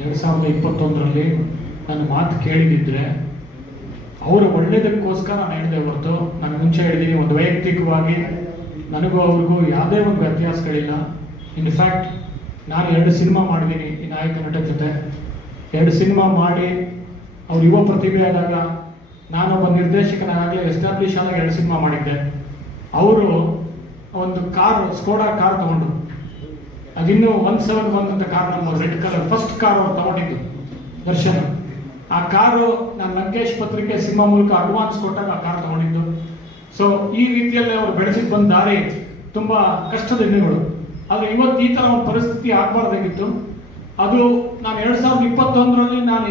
ಎರಡು ಸಾವಿರದ ಇಪ್ಪತ್ತೊಂದರಲ್ಲಿ ನನ್ನ ಮಾತು ಕೇಳಿದಿದ್ರೆ ಅವರು ಒಳ್ಳೇದಕ್ಕೋಸ್ಕರ ನಾನು ಹೇಳಿದೆ ಹೊರತು ನಾನು ಮುಂಚೆ ಹೇಳಿದ್ದೀನಿ ಒಂದು ವೈಯಕ್ತಿಕವಾಗಿ ನನಗೂ ಅವ್ರಿಗೂ ಯಾವುದೇ ಒಂದು ವ್ಯತ್ಯಾಸಗಳಿಲ್ಲ. ಇನ್ಫ್ಯಾಕ್ಟ್ ನಾನು ಎರಡು ಸಿನಿಮಾ ಮಾಡಿದ್ದೀನಿ ಈ ನಾಯಕ ನಟ ಜೊತೆ. ಎರಡು ಸಿನಿಮಾ ಮಾಡಿ ಅವ್ರು ಯುವ ಪ್ರತಿಭೆ ಆದಾಗ ನಾನೊಬ್ಬ ನಿರ್ದೇಶಕನಾಗಲೇ ಎಸ್ಟಾಬ್ಲಿಷ್ ಆದಾಗ ಎರಡು ಸಿನಿಮಾ ಮಾಡಿದ್ದೆ. ಅವರು ಒಂದು ಕಾರ್ ಸ್ಕೋಡಾ ಕಾರ್ ತಗೊಂಡು. ಅದಿನ್ನು ಒನ್ ಸೆವೆನ್ ಬಂದಂಥ ಕಾರ್ ನಮ್ಮ ರೆಡ್ ಕಲರ್ ಫಸ್ಟ್ ಕಾರ್ ಅವ್ರು ತಗೊಂಡಿದ್ದು, ದರ್ಶನ್. ಆ ಕಾರು ನಾನು ಲಂಕೇಶ್ ಪತ್ರಿಕೆ ಸಿನಿಮಾ ಮೂಲಕ ಅಡ್ವಾನ್ಸ್ ಕೊಟ್ಟಾಗ ಆ ಕಾರ್ ತಗೊಂಡಿದ್ದು. ಸೊ ಈ ರೀತಿಯಲ್ಲಿ ಅವರು ಬೆಳೆಸಿದ್ದು ಬಂದ ದಾರಿ ತುಂಬಾ ಕಷ್ಟದ ದಿನಗಳು ಆದರೆ ಇವತ್ತು ಈ ತರ ಒಂದು ಪರಿಸ್ಥಿತಿ ಆಗಬಾರ್ದಾಗಿತ್ತು. ಅದು ನಾನು ಎರಡು ಸಾವಿರದ ಇಪ್ಪತ್ತೊಂದರಲ್ಲಿ ನಾನು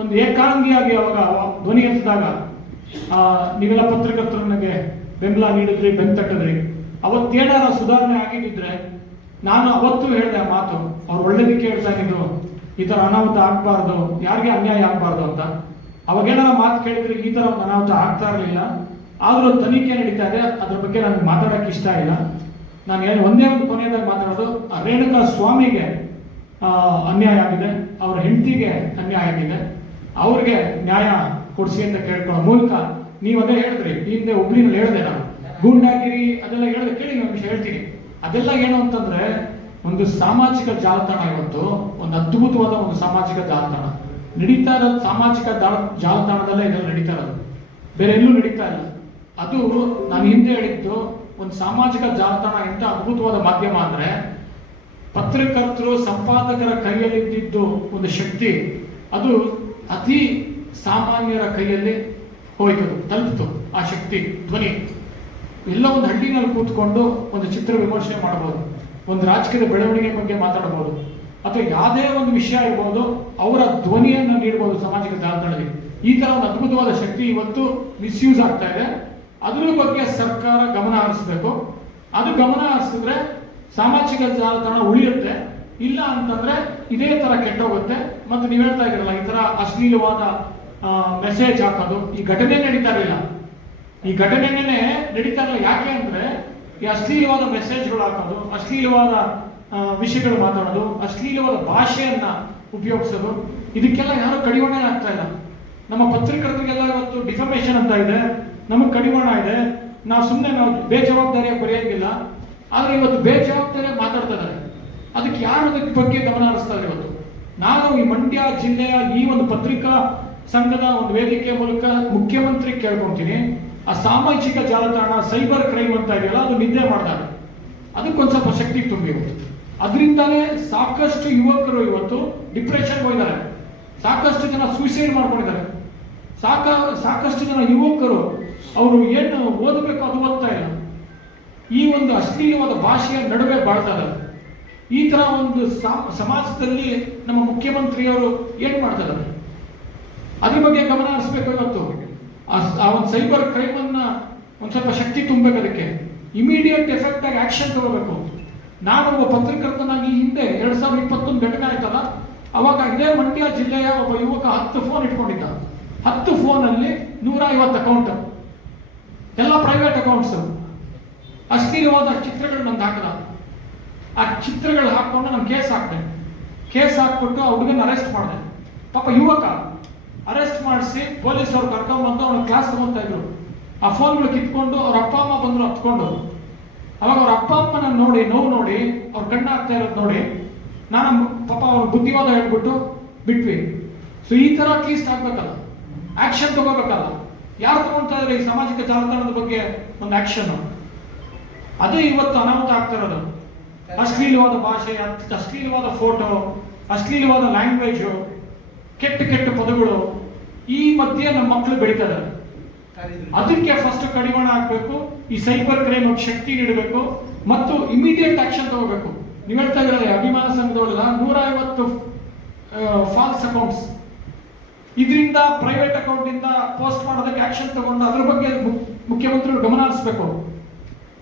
ಒಂದು ಏಕಾಂಗಿಯಾಗಿ ಅವಾಗ ಧ್ವನಿ ಎತ್ತಿದಾಗ ನೀವೆಲ್ಲ ಪತ್ರಕರ್ತರು ನನಗೆ ಬೆಂಬಲ ನೀಡಿದ್ರಿ ಬೆನ್ ತಟ್ಟಿದ್ರಿ. ಅವತ್ತೇನಾರ ಸುಧಾರಣೆ ಆಗಿದ್ದಿದ್ರೆ ನಾನು ಅವತ್ತು ಹೇಳಿದೆ ಮಾತು, ಅವ್ರು ಒಳ್ಳೇದಕ್ಕೆ ಹೇಳ್ತಾ ಇದ್ರು, ಈ ಥರ ಅನಾಹುತ ಆಗ್ಬಾರ್ದು, ಯಾರಿಗೆ ಅನ್ಯಾಯ ಆಗ್ಬಾರ್ದು ಅಂತ. ಅವಾಗೇನಾರ ಮಾತು ಕೇಳಿದ್ರೆ ಈ ಥರ ಒಂದು ಅನಾಹುತ ಆಗ್ತಾ ಇರಲಿಲ್ಲ. ಆದರೂ ತನಿಖೆ ನಡೀತಾ ಇದೆ, ಅದ್ರ ಬಗ್ಗೆ ನನಗೆ ಮಾತಾಡಕ್ಕೆ ಇಷ್ಟ ಇಲ್ಲ. ನಾನು ಏನು ಒಂದೇ ಒಂದು ಕೊನೆಯದಾಗಿ ಮಾತಾಡೋದು ರೇಣುಕಾ ಸ್ವಾಮಿಗೆ ಅನ್ಯಾಯ ಆಗಿದೆ, ಅವರ ಹೆಂಡತಿಗೆ ಅನ್ಯಾಯ ಆಗಿದೆ. ಅವ್ರಿಗೆ ನ್ಯಾಯ ಕೊಡಿಸಿ ಅಂತ ಕೇಳ್ಕೊಳ್ಳೋ ಮೂಲಕ ನೀವು ಅದೇ ಹೇಳಿದ್ರಿ ಹಿಂದೆ ಒಬ್ಬರಿನಲ್ಲಿ ಹೇಳಿದೆ ನಾನು. ಗೂಂಡಾಗಿರಿ, ಅದೆಲ್ಲ ಹೇಳಿದೆ ಕೇಳಿ ಒಂದು ನಿಮಿಷ ಹೇಳ್ತೀನಿ ಅದೆಲ್ಲ ಏನು ಅಂತಂದ್ರೆ ಒಂದು ಸಾಮಾಜಿಕ ಜಾಲತಾಣ ಇವತ್ತು ಒಂದು ಅದ್ಭುತವಾದ ಒಂದು ಸಾಮಾಜಿಕ ಜಾಲತಾಣ. ನಡೀತಾ ಇರೋದು ಸಾಮಾಜಿಕ ಜಾಲ- ಜಾಲತಾಣದಲ್ಲೇ ಇದೆಲ್ಲ ನಡೀತಾ ಇರೋದು. ಬೇರೆ ಎಲ್ಲೂ ನಡೀತಾ ಇಲ್ಲ. ಅದು ನಾನು ಹಿಂದೆ ಹೇಳಿದ್ದು ಒಂದು ಸಾಮಾಜಿಕ ಜಾಲತಾಣ ಎಂತ ಅದ್ಭುತವಾದ ಮಾಧ್ಯಮ ಅಂದ್ರೆ ಪತ್ರಕರ್ತರು ಸಂಪಾದಕರ ಕೈಯಲ್ಲಿದ್ದಿದ್ದು ಒಂದು ಶಕ್ತಿ ಅದು ಅತಿ ಸಾಮಾನ್ಯರ ಕೈಯಲ್ಲಿ ಅದು, ತಲುಪಿತು ಆ ಶಕ್ತಿ ಧ್ವನಿ. ಎಲ್ಲ ಒಂದು ಹಳ್ಳಿನಲ್ಲಿ ಕೂತ್ಕೊಂಡು ಒಂದು ಚಿತ್ರ ವಿಮರ್ಶೆ ಮಾಡಬಹುದು ಒಂದು ರಾಜಕೀಯ ಬೆಳವಣಿಗೆ ಬಗ್ಗೆ ಮಾತಾಡಬಹುದು ಅಥವಾ ಯಾವುದೇ ಒಂದು ವಿಷಯ ಇರ್ಬೋದು, ಅವರ ಧ್ವನಿಯನ್ನು ನೀಡಬಹುದು ಸಾಮಾಜಿಕ ಜಾಲತಾಣದಲ್ಲಿ. ಈ ಥರ ಒಂದು ಅದ್ಭುತವಾದ ಶಕ್ತಿ ಇವತ್ತು ಮಿಸ್ಯೂಸ್ ಆಗ್ತಾ ಇದೆ. ಅದ್ರ ಬಗ್ಗೆ ಸರ್ಕಾರ ಗಮನ ಹರಿಸಬೇಕು. ಅದು ಗಮನ ಹರಿಸಿದ್ರೆ ಸಾಮಾಜಿಕ ಜಾಲತಾಣ ಉಳಿಯುತ್ತೆ. ಇಲ್ಲ ಅಂತಂದ್ರೆ ಇದೇ ತರ ಕೆಟ್ಟೋಗುತ್ತೆ. ಮತ್ತೆ ನೀವು ಹೇಳ್ತಾ ಇದ್ರಲ್ಲ ಈ ತರ ಅಶ್ಲೀಲವಾದ ಮೆಸೇಜ್ ಹಾಕೋದು, ಈ ಘಟನೆ ನಡೀತಾ ಇರಲಿಲ್ಲ. ಈ ಘಟನೆನೇ ನಡೀತಾ ಇಲ್ಲ ಯಾಕೆ ಅಂದ್ರೆ ಈ ಅಶ್ಲೀಲವಾದ ಮೆಸೇಜ್ಗಳು ಹಾಕೋದು, ಅಶ್ಲೀಲವಾದ ವಿಷಯಗಳು ಮಾತಾಡೋದು, ಅಶ್ಲೀಲವಾದ ಭಾಷೆಯನ್ನ ಉಪಯೋಗಿಸೋದು, ಇದಕ್ಕೆಲ್ಲ ಯಾರು ಕಡಿವಾಣ ಆಗ್ತಾ ಇಲ್ಲ. ನಮ್ಮ ಪತ್ರಕರ್ತರಿಗೆಲ್ಲ ಇವತ್ತು ಡಿಫಮೇಷನ್ ಅಂತ ಇದೆ, ನಮಗೆ ಕಡಿವಾಣ ಇದೆ. ನಾವು ಸುಮ್ಮನೆ ನಾವು ಬೇಜವಾಬ್ದಾರಿಯಾಗಿ ಬರೆಯೋಂಗಿಲ್ಲ, ಆದ್ರೆ ಇವತ್ತು ಬೇಜವಾಬ್ದಾರಿಯಾಗಿ ಮಾತಾಡ್ತಾ ಇದ್ದಾರೆ ಅದಕ್ಕೆ ಯಾರು ಅದಕ್ಕೆ ಬಗ್ಗೆ ಗಮನ ಹರಿಸ್ತಾರೆ ಇವತ್ತು? ನಾನು ಈ ಮಂಡ್ಯ ಜಿಲ್ಲೆಯ ಈ ಒಂದು ಪತ್ರಿಕಾ ಸಂಘದ ಒಂದು ವೇದಿಕೆ ಮೂಲಕ ಮುಖ್ಯಮಂತ್ರಿ ಕೇಳ್ಕೊಂತೀನಿ. ಆ ಸಾಮಾಜಿಕ ಜಾಲತಾಣ, ಸೈಬರ್ ಕ್ರೈಮ್ ಅಂತ ಇದೆಯಲ್ಲ, ಅದು ನಿದ್ದೆ ಮಾಡ್ತಾರೆ ಅದಕ್ಕೊಂದು ಸ್ವಲ್ಪ ಶಕ್ತಿ ತುಂಬಿ ಅದರಿಂದಲೇ ಸಾಕಷ್ಟು ಯುವಕರು ಇವತ್ತು ಡಿಪ್ರೆಷನ್ ಹೋಗಿದ್ದಾರೆ. ಸಾಕಷ್ಟು ಜನ ಸೂಸೈಡ್ ಮಾಡ್ಕೊಂಡಿದ್ದಾರೆ. ಸಾಕ, ಸಾಕಷ್ಟು ಜನ ಯುವಕರು ಅವರು ಏನು ಓದಬೇಕು ಅದು ಓದ್ತಾ ಇಲ್ಲ. ಈ ಒಂದು ಅಶ್ಲೀಲವಾದ ಭಾಷೆಯ ನಡುವೆ ಬಾಳ್ತಾ ಈ ತರ ಒಂದು ಸಮಾಜದಲ್ಲಿ ನಮ್ಮ ಮುಖ್ಯಮಂತ್ರಿಯವರು ಏನು ಮಾಡ್ತಾ ಇದ್ದಾರೆ? ಅದ್ರ ಬಗ್ಗೆ ಗಮನ ಹರಿಸ್ಬೇಕು ಇವತ್ತು. ಆ- ಒಂದು ಸೈಬರ್ ಕ್ರೈಮ್ ಅನ್ನ ಒಂದ್ ಸ್ವಲ್ಪ ಶಕ್ತಿ ತುಂಬಬೇಕು ಅದಕ್ಕೆ. ಇಮಿಡಿಯೇಟ್ ಎಫೆಕ್ಟ್ ಆಗಿ ಆಕ್ಷನ್ ತಗೋಬೇಕು. ಒಬ್ಬ ಪತ್ರಕರ್ತನಾಗಿ ಹಿಂದೆ ಎರಡ್ ಸಾವಿರದ ಇಪ್ಪತ್ತೊಂದು ಘಟನೆ ಆಯ್ತಲ್ಲ, ಅವಾಗ ಇದೇ ಮಂಡ್ಯ ಜಿಲ್ಲೆಯ ಒಬ್ಬ ಯುವಕ ಹತ್ತು ಫೋನ್ ಇಟ್ಕೊಂಡಿದ್ದ. ಹತ್ತು ಫೋನ್ ಅಲ್ಲಿ ನೂರ ಐವತ್ತು ಅಕೌಂಟ್ ಎಲ್ಲ ಪ್ರೈವೇಟ್ ಅಕೌಂಟ್ಸ್ ಅಶ್ಲೀಲವಾದ ಚಿತ್ರಗಳು ನಂದು ಹಾಕದ. ಆ ಚಿತ್ರಗಳು ಹಾಕೊಂಡು ನಾನು ಕೇಸ್ ಹಾಕಿದೆ. ಕೇಸ್ ಹಾಕ್ಬಿಟ್ಟು ಆ ಹುಡುಗನ ಅರೆಸ್ಟ್ ಮಾಡಿದೆ. ಪಾಪ ಯುವಕ. ಅರೆಸ್ಟ್ ಮಾಡಿಸಿ ಪೊಲೀಸ್ ಅವ್ರು ಕರ್ಕೊಂಡ್ಬಂದು ಅವನ ಕ್ಲಾಸ್ ತಗೊಂತಾ ಇದ್ರು. ಆ ಫೋನ್ಗಳು ಕಿತ್ಕೊಂಡು ಅವ್ರ ಅಪ್ಪ ಅಮ್ಮ ಬಂದ್ರು ಹತ್ಕೊಂಡು. ಅವಾಗ ಅವ್ರ ಅಪ್ಪ ಅಮ್ಮನ ನೋಡಿ, ನೋವು ನೋಡಿ, ಅವ್ರ ಕಣ್ಣ ಆಗ್ತಾ ಇರೋದು ನೋಡಿ, ನಾನು ಪಾಪ ಅವ್ರ ಬುದ್ಧಿವಾದ ಹೇಳ್ಬಿಟ್ಟು ಬಿಟ್ವಿ. ಸೊ ಈ ತರ ಅಟ್ಲೀಸ್ಟ್ ಆಗ್ಬೇಕಲ್ಲ. ಆಕ್ಷನ್ ತಗೋಬೇಕಲ್ಲ. ಯಾರು ತಗೊಂತಾ ಇದ್ರೆ ಈ ಸಾಮಾಜಿಕ ಜಾಲತಾಣದ ಬಗ್ಗೆ ಒಂದು ಆಕ್ಷನ್ ಅದೇ ಇವತ್ತು ಅನಾಹುತ ಆಗ್ತಾ ಇರೋದು. ಅಶ್ಲೀಲವಾದ ಭಾಷೆ ಅಶ್ಲೀಲವಾದ ಫೋಟೋ ಅಶ್ಲೀಲವಾದ ಲ್ಯಾಂಗ್ವೇಜು ಕೆಟ್ಟ ಕೆಟ್ಟ ಪದಗಳು. ಈ ಮಧ್ಯೆ ನಮ್ಮ ಮಕ್ಕಳು ಬೆಳೀತಾರೆ ಅದಕ್ಕೆ ಫಸ್ಟ್ ಕಡಿವಾಣ ಹಾಕಬೇಕು ಈ ಸೈಬರ್ ಕ್ರೈಮ್ ಶಕ್ತಿ ನೀಡಬೇಕು ಮತ್ತು ಇಮಿಡಿಯೇಟ್ ಆಕ್ಷನ್ ತಗೋಬೇಕು. ನೀವು ಹೇಳ್ತಾ ಇದ್ರೆ ಅಭಿಮಾನ ಸಂಘದೊಳಗೆ ನೂರ ಐವತ್ತು ಫಾಲ್ಸ್ ಅಕೌಂಟ್ಸ್ ಇದರಿಂದ ಪ್ರೈವೇಟ್ ಅಕೌಂಟ್ ಇಂದ ಪೋಸ್ಟ್ ಮಾಡೋದಕ್ಕೆ ಆಕ್ಷನ್ ತಗೊಂಡು ಅದ್ರ ಬಗ್ಗೆ ಮುಖ್ಯಮಂತ್ರಿಗಳು ಗಮನ ಹರಿಸ್ಬೇಕು.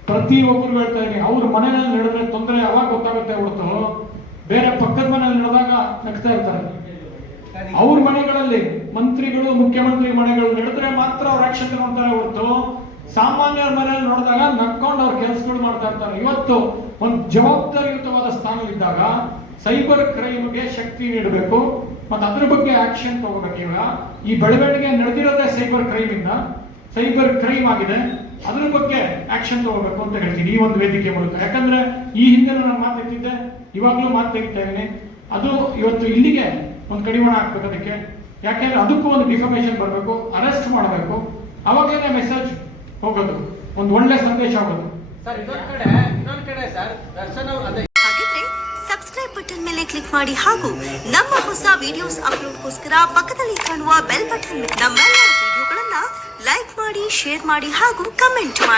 ಪ್ರತಿ ಒಬ್ಬರು ಹೇಳ್ತಾ ಇದ್ದೀನಿ ಅವ್ರ ಮನೆಯಲ್ಲಿ ನಡೆದ್ರೆ ತೊಂದರೆ ಅವಾಗ ಗೊತ್ತಾಗುತ್ತೆ ಹೊರತು ಬೇರೆ ಪಕ್ಕದ ಮನೆಯಲ್ಲಿ ನಡೆದಾಗ ನಗ್ತಾ ಇರ್ತಾರೆ. ಅವ್ರ ಮನೆಗಳಲ್ಲಿ ಮಂತ್ರಿಗಳು, ಮುಖ್ಯಮಂತ್ರಿ ಮನೆಗಳು ನಡೆದ್ರೆ ಮಾತ್ರ ಅವ್ರ ಆಕ್ಷನ್ ನೋಡ್ತಾರೆ ಹೊರತು ಸಾಮಾನ್ಯರ ಮನೆಯಲ್ಲಿ ನೋಡಿದಾಗ ನಕ್ಕೊಂಡು ಅವ್ರ ಕೆಲಸಗಳು ಮಾಡ್ತಾ ಇರ್ತಾರೆ. ಇವತ್ತು ಒಂದು ಜವಾಬ್ದಾರಿಯುತವಾದ ಸ್ಥಾನದಲ್ಲಿದ್ದಾಗ ಸೈಬರ್ ಕ್ರೈಮ್ಗೆ ಶಕ್ತಿ ನೀಡಬೇಕು. ಮತ್ತು ಅದ್ರ ಬಗ್ಗೆ ಆಕ್ಷನ್ ತಗೋಬೇಕು ಈಗ ಈ ಬೆಳವಣಿಗೆ ನಡೆದಿರೋದೇ ಸೈಬರ್ ಕ್ರೈಮ್ ಸೈಬರ್ ಕ್ರೈಮ್ ಆಗಿದೆ. ಅದ್ರ ಬಗ್ಗೆ ಆಕ್ಷನ್ ತಗೋಬೇಕು ಅಂತ ಹೇಳ್ತೀನಿ ಈ ಒಂದು ವೇದಿಕೆ ಮೂಲಕ. ಯಾಕಂದ್ರೆ ಈ ಹಿಂದೆ ನಾನು ಮಾತಾಡ್ತಿದ್ದೆ, ಇವಾಗಲೂ ಮಾತು ತೆಗಿತಾ ಇದ್ದೀನಿ. ಅದು ಇವತ್ತು ಇಲ್ಲಿಗೆ ಒಂದು ಕಡಿವಾಣ ಹಾಕ್ಬೇಕು ಅದಕ್ಕೆ. ಯಾಕೆಂದ್ರೆ ಅದಕ್ಕೂ ಒಂದು ಡಿಫರ್ಮೇಶನ್ ಬರಬೇಕು ಅರೆಸ್ಟ್ ಮಾಡಬೇಕು. ಅವಾಗೇನೆ ಮೆಸೇಜ್ ಹೋಗೋದು ಒಂದು ಒಳ್ಳೆ ಸಂದೇಶ ಹೋಗೋದು ಸರ್ ಇನ್ನೊಂದ್ ಕಡೆ ಇನ್ನೊಂದು ಕಡೆ ಸರ್ ದರ್ಶನ್ ಅವರು ಅದೇ ಹಾಗಿದ್ರೆ ಸಬ್ಸ್ಕ್ರೈಬ್ ಬಟನ್ ಮೇಲೆ ಕ್ಲಿಕ್ ಮಾಡಿ ಹಾಗೂ ನಮ್ಮ ಹೊಸ ವಿಡಿಯೋಸ್ ಅಪ್ಲೋಡ್ಗೋಸ್ಕರ ಪಕ್ಕದಲ್ಲಿ ಕಾಣುವ ಬೆಲ್ ಬಟನ್ ನಮ್ಮೆಲ್ಲ ವಿಡಿಯೋಗಳನ್ನ ಲೈಕ್ ಮಾಡಿ ಶೇರ್ ಮಾಡಿ ಹಾಗೂ ಕಮೆಂಟ್ ಮಾಡಿ.